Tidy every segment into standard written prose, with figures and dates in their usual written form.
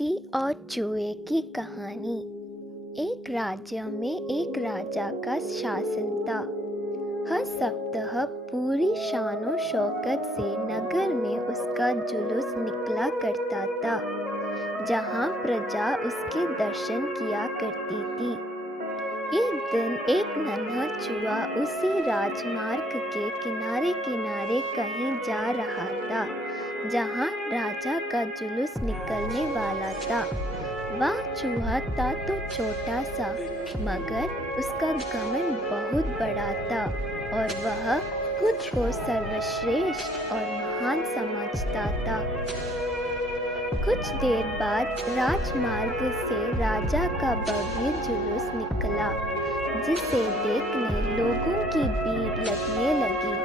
हाथी और चूहे की कहानी। एक राज्य में एक राजा का शासन था। हर सप्ताह पूरी शानो शौकत से नगर में उसका जुलूस निकला करता था, जहां प्रजा उसके दर्शन किया करती थी। एक दिन एक नन्हा चूहा उसी राजमार्ग के किनारे किनारे कहीं जा रहा था, जहां राजा का जुलूस निकलने वाला था। वह चूहा था तो छोटा सा, मगर उसका घमंड बहुत बड़ा था और वह खुद को सर्वश्रेष्ठ और महान समझता था। कुछ देर बाद राजमार्ग से राजा का भव्य जुलूस निकला, जिसे देखने लोगों की भीड़ लगने लगी।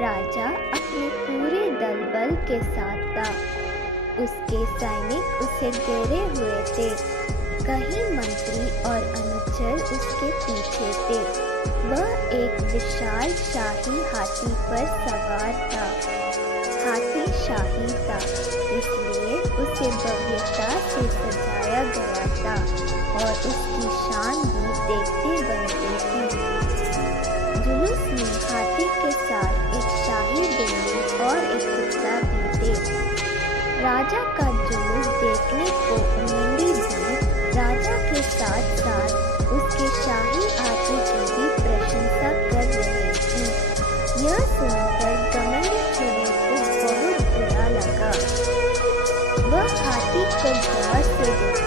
राजा अपने पूरे दल बल के साथ था। उसके सैनिक उसे घेरे हुए थे। कई मंत्री और अनुचर उसके पीछे थे। वह एक विशाल शाही हाथी पर सवार था। हाथी शाही था, इसलिए उसे भव्यता से सजाया गया था और उसकी शान भी देखते बनती थी। जुलूस में हाथी के साथ एक शाही बिल्ली और एक कुत्ता भी थे। राजा का जुलूस देखने को उमड़ी भी राजा के साथ साथ उसके शाही हाथी की भी प्रशंसा कर रही थी। यह सुनकर घमंडी चूहे को बहुत बुरा लगा। वह हाथी को गौर से